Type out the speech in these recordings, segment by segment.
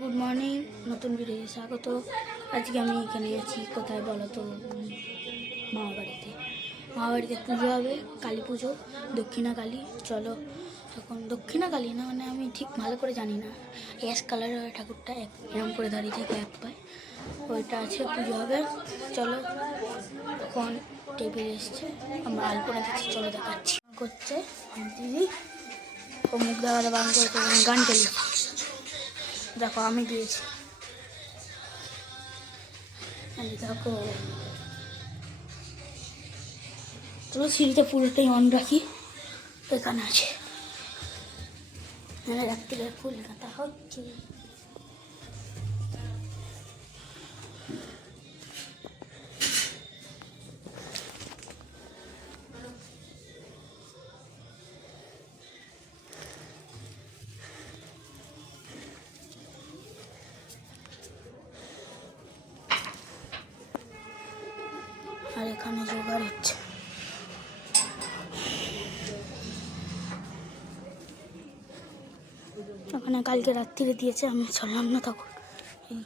Good morning, নতুন video স্বাগত। আজকে আমি এখানে আছি, কোথায় বলো তো, মামাবাড়িতে পুজো হবে, কালী পুজো, দক্ষিণা কালী। চলো এখন দক্ষিণা কালী না, মানে আমি ঠিক ভালো করে জানি না, অ্যাশ কালারের ঠাকুরটা এরকম করে দাঁড়িয়ে থাকে এক পায়ে, ওইটা আছে, পুজো হবে। চলো এখন টেবিল এসছে, আমরা আলপনা দিচ্ছি, চলো দেখাচ্ছি। করছে দিদি ও মুখ দেওয়া বাং করতে গান চালিয়ে, দেখো আমি দিয়েছি, দেখো। চলো সিঁড়িতে ফুলটাই অন রাখি, এখানে আছে, রাত্রিরে ফুল কাটা হচ্ছে। আর এখানে জোগাড় হচ্ছে, ওখানে কালকে রাত্রিরে দিয়েছে, আমি চললাম না তখন। এই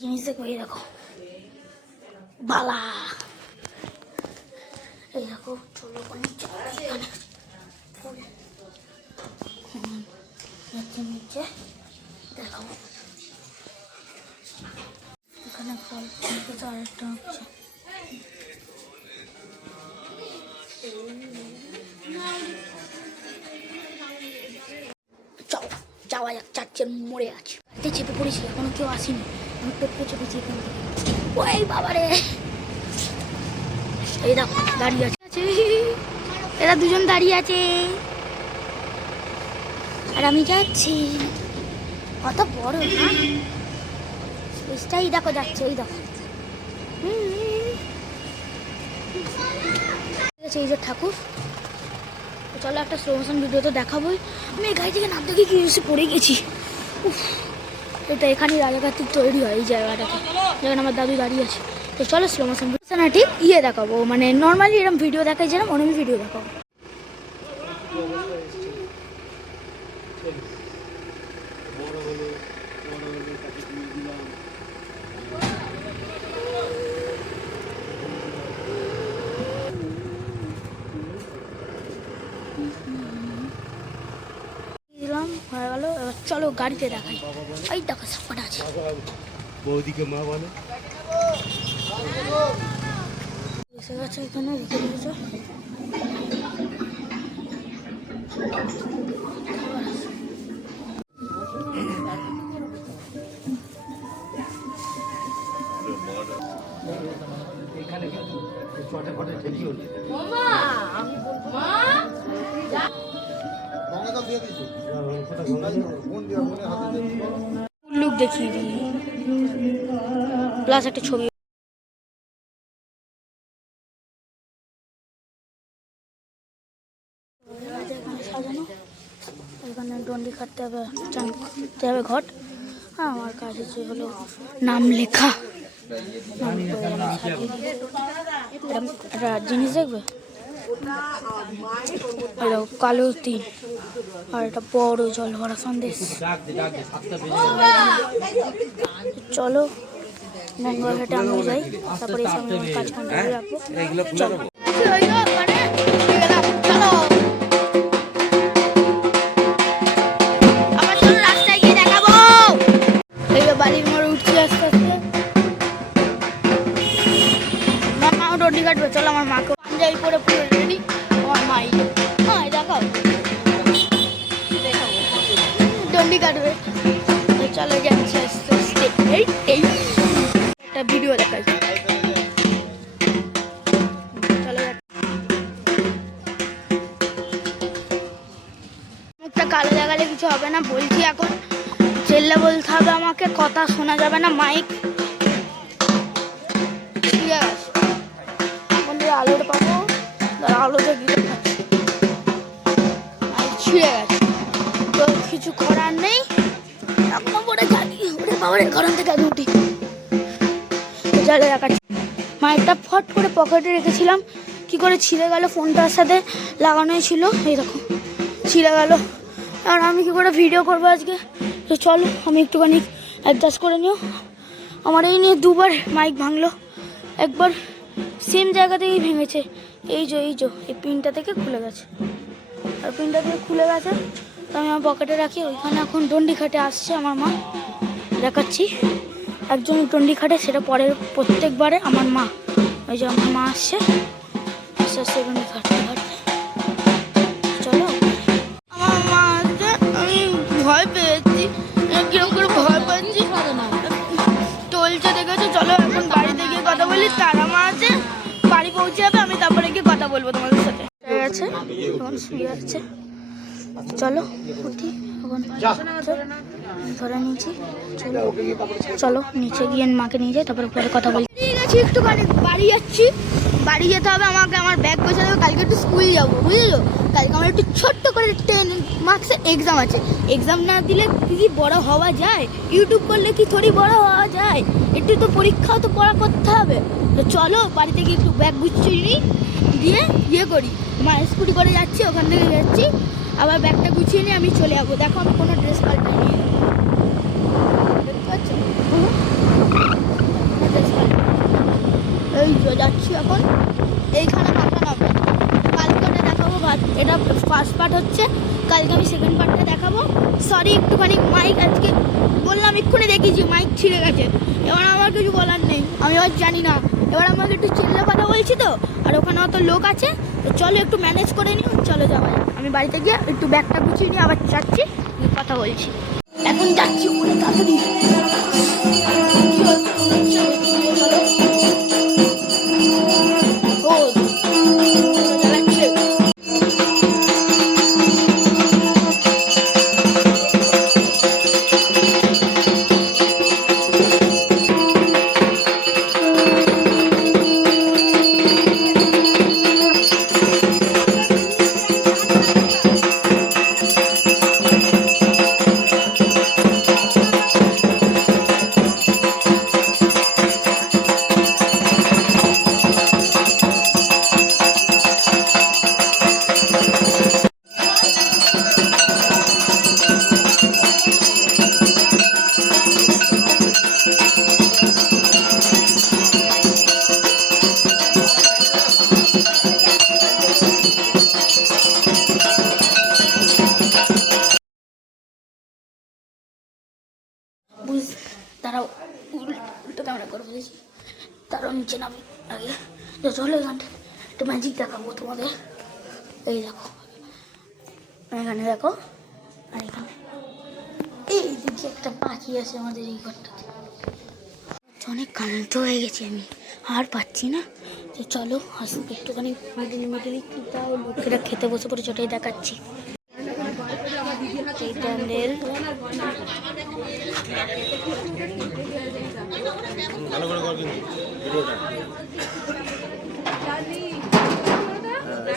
জিনিস দেখো, এই দেখো বালা, এই দেখো। চলো নিচে দেখাবো, এখানে ফল আরেকটা হচ্ছে। যাওয়া যাক, চারটের মোড়ে আছে, গাড়িতে চেপে পড়েছি, এখনো কেউ আসেনি, আমি টোপকে চেপেছি এখান থেকে। ওই বাবারে, এই দেখো দাঁড়িয়ে আছে, এরা দুজন দাঁড়িয়ে আছে, আর আমি যাচ্ছি। কত বড় না স্পেসটাই, দেখো যাচ্ছে, এই দেখো। এই যে ঠাকুর, চলো একটা স্লো মোশন ভিডিও তো দেখাবোই। আমি এই গাড়ি থেকে নামতে গিয়ে কি এসে পড়ে গেছি। এটা এখানেই রাজাকার্তিক তৈরি হয়, এই জায়গাটাতে যেখানে আমার দাদু দাঁড়িয়ে আছে। তো চলো স্লো মোশন ভিডিও না, ঠিক দেখাবো, মানে নর্মালি এরকম ভিডিও দেখাই, যেরকম অনেক ভিডিও দেখাবো। দিলাম, হয়ে গেল, এবার চলো গাড়িতে দেখাই। এই দেখো সবকটা আছে, বৌদিকে মা বলে এসে গেছে, এখানে রেখে দিয়েছে। লুক দেখিয়ে দিই, প্লাস একটা ছবি। সাজানো, এখানে ডন্ডি কাটতে হবে, চান করতে হবে ঘট। হ্যাঁ, আমার কাজ হচ্ছে হলো নাম লেখা। একটা জিনিস দেখবে, কালো তিন, আর একটা বড় জল ভরা সন্দেশ। চলো গঙ্গাঘাটে আমি যাই, তারপরে এসে আমি আমার কাজ কন্টিনিউ রাখবো। চলো রাস্তায় গিয়ে দেখাবো। বালির মোড়ে উঠছি আস্তে আস্তে, মাও ডন্ডি কাটবে। চলো আমার মাকে পাঞ্জাবি পরে পুরো রেডি, আমার মাই দেখাও ডন্ডি কাটবে। চলো যাচ্ছি আস্তে আস্তে, এই একটা ভিডিও দেখাই। চলো মুখটা কালো দেখালে কিছু হবে না, বলছি এখন চেল্লা বলতে হবে আমাকে, কথা শোনা যাবে না, মাইক আলোতে গিয়ে খাচ্ছে, ছিঁড়ে গেছে। তো কিছু করার নেই, এখন পরে জানি ওরে বাবার ঘর থেকে আগে উঠি জালে দেখাচ্ছি। মাইকটা ফট করে পকেটে রেখেছিলাম, কি করে ছিঁড়ে গেল, ফোনটার সাথে লাগানোই ছিল, এই দেখো ছিঁড়ে গেল। আর আমি কি করে ভিডিও করবো আজকে? তো চলো আমি একটুখানি অ্যাডজাস্ট করে নিও। আমার এই নিয়ে দুবার মাইক ভাঙলো, একবার সেম জায়গা থেকেই ভেঙেছে, এই পিনটা থেকে খুলে গেছে, আর পিনটা থেকে খুলে গেছে। তো আমি আমার পকেটে রাখি, ওইখানে এখন ডন্ডি খাটে আসছে আমার মা, দেখাচ্ছি একজন ডন্ডি খাটে, সেটা পরের প্রত্যেকবারে আমার মা, ওই যে আমার মা আসছে আস্তে আস্তে ডন্ডি খাটতে খাটতে। চলো আমার মা আসছে, আমি ভয় পেয়েছি, কিরকম করে ভয় পাচ্ছি টলছে দেখেছো। চলো এখন বাড়িতে গিয়ে কথা বলি, তারা মা আছে, বাড়ি পৌঁছে যাবে, আমি তারপরে গিয়ে কথা বলবো তোমাদের সাথে। ঠিক আছে, এখন শুয়ে আছে, চলো উঠি এখন, ধরে নিয়েছি। চলো নিচে গিয়ে মাকে নিয়ে যাই, তারপরে পরে কথা বলি। ঠিক আছে, একটুখানি বাড়ি যাচ্ছি, বাড়ি যেতে হবে আমাকে, আমার ব্যাগ গোছাতে হবে, কালকে একটু স্কুল যাবো বুঝেছো। কালকে আমার একটু ছোট্ট করে 10 মার্কসের এক্সাম আছে, এক্সাম না দিলে কি বড় হওয়া যায়? ইউটিউব করলে কি থোড়ি বড় হওয়া যায়? একটু তো পরীক্ষাও তো পড়া করতে হবে। তো চলো বাড়িতে গিয়ে একটু ব্যাগ গুছিয়ে নিই, দিয়ে ইয়ে করি, মা স্কুটি করে যাচ্ছি, ওখান থেকে যাচ্ছি, আবার ব্যাগটা গুছিয়ে নিয়ে আমি চলে যাবো। দেখো আমি কোনো ড্রেস পাল্টাই নিয়ে দেখতে পাচ্ছ, ড্রেস পাল্টাই এই যাচ্ছি এখন, এইখানে মাথা নামবে, কালকে ওটা দেখাবো, এটা ফার্স্ট পার্ট হচ্ছে, কালকে আমি সেকেন্ড পার্টটা দেখাবো। সরি একটুখানি মাইক আজকে বললাম, এক্ষুনি দেখেছি মাইক ছিঁড়ে গেছে, এবার আমার কিছু বলার নেই, আমি আবার জানি না, এবার আমাকে একটু চিল্লে কথা বলছি তো, আর ওখানে অত লোক আছে, তো চলো একটু ম্যানেজ করে নিও, চলো যাওয়া যাক। আমি বাড়িতে গিয়ে একটু ব্যাগটা গুছিয়ে নিয়ে আবার যাচ্ছি, কথা বলছি, এখন যাচ্ছি বলে তাড়াতাড়ি। তারা উল্টো ক্যামেরা করে ফেলেছি, তারাও নিচে নামে আগে। চলো এখানটা একটু ম্যাজিক দেখাবো তোমাদের, এই দেখো এখানে দেখো, আর এখানে এই দিকে একটা পাখি আছে আমাদের এই ঘরটাতে। অনেক ক্লান্ত হয়ে গেছি আমি, আর পাচ্ছি না, তো চলো আসুক একটুখানি মিডিল তাও লোকেরা খেতে বসে পড়ে, ওটাই দেখাচ্ছি। এই প্যান্ডেল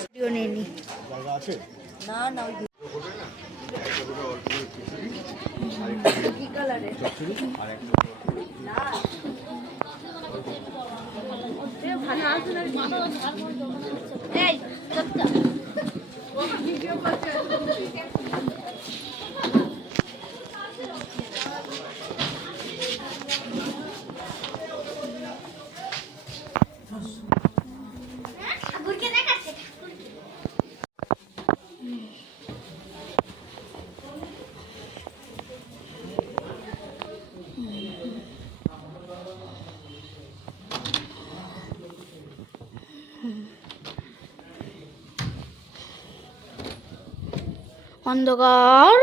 ভিডিও নেয়নি না না, কি কালারে অন্ধকার।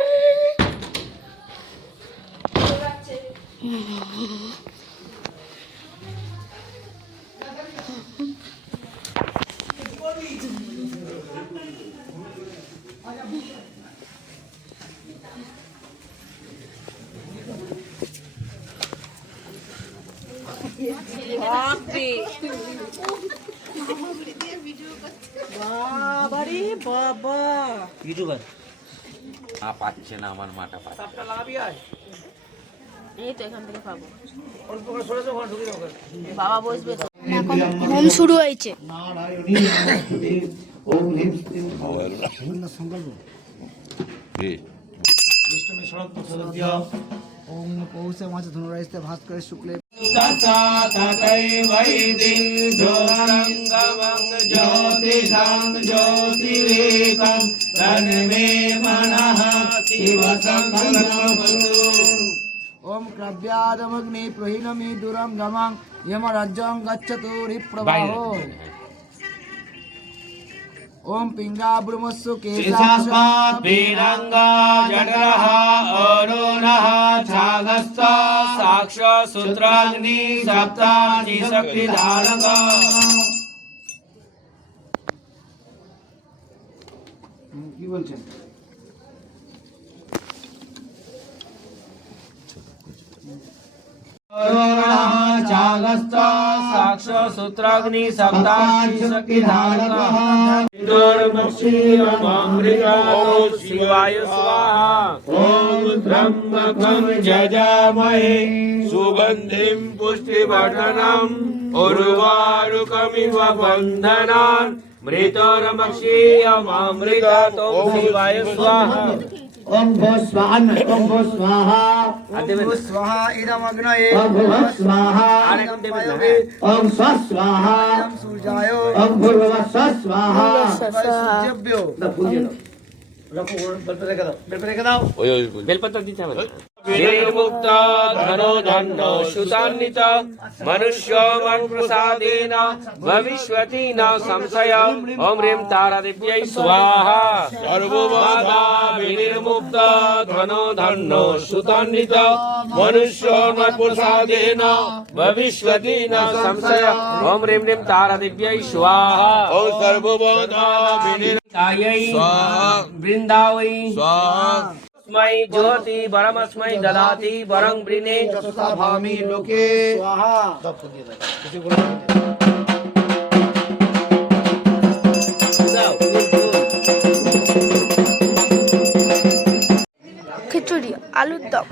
আরে বাবা ইউটিউবার পাচ্ছে না, আমার মাটা পাচ্ছে। তাপটা লাগাবি আয়। এই তো এখান থেকে পাবো। অল্প করে সরে যাও, ওখানে ঢুকে যাও। বাবা বসবে তো। এখন হোম শুরু হয়েছে। ओम पौष मास धनुरास्ते भास्कर शुक्ले ओम क्रव्यादमग्नि प्रहीनमि दूरं गमं यमराज्यं गच्छतु रिप्रवाहो ओम पिंगा ब्रह्मस्सु केशास्मात् वीरंगा जठरः अरुणः छागस्थ साक्ष सूत्राग्नि सप्तानि शक्तिधारक কি বলছেন अरुणः छागस्थ साक्ष सूत्राग्नि सप्तानि शक्तिधारक शिवाय स्वाहा ओम त्र्यंबकं यजामहे सुगंधिं पुष्टिवर्धनम् उर्वारुकमिव बन्धनान् मृतोर्मक्षीयमामृततो शिवाय स्वाहा ओम भो स्वाहा ओम भो स्वाहा ओम भो स्वाहा इदमग्नये ओम भो स्वाहा ओम स्वस्वाहा ओम सूर्याय ओम भूर्भुवः स्वस्वाहा सूर्यभ्यो बेलपत्र दीते हैं विनिर्मुक्त धनो धन्नो सुतान्वित मनुष्य मन प्रसादेन भविष्यति न संशय ओम ह्रीं तारादेव्यै स्वाहा सर्वबाधा विनिर्मुक्त धनो धन्नो सुतान्वित मनुष्य मन प्रसादेन भविष्यति न संशय ओम ह्रीं ह्रीं तारादेव्यै स्वाहा ओम सर्वबाधा विनिर्मुक्तायै स्वाहा वृंदावै स्वाहा स्मै ज्योति वरमस्मै ददाति वरं वृणे चतुर्था भामी लोके स्वाहा খিচুড়ি আলুর দম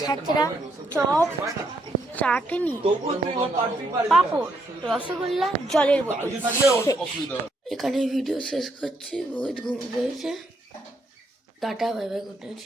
ছাত্রা চপ চাটনি পাঁপড় রসগোল্লা জলের বোতল। এখানে ভিডিও শেষ করছি, বহুত ঘুম পেয়েছে। Tata, bye bye, good night.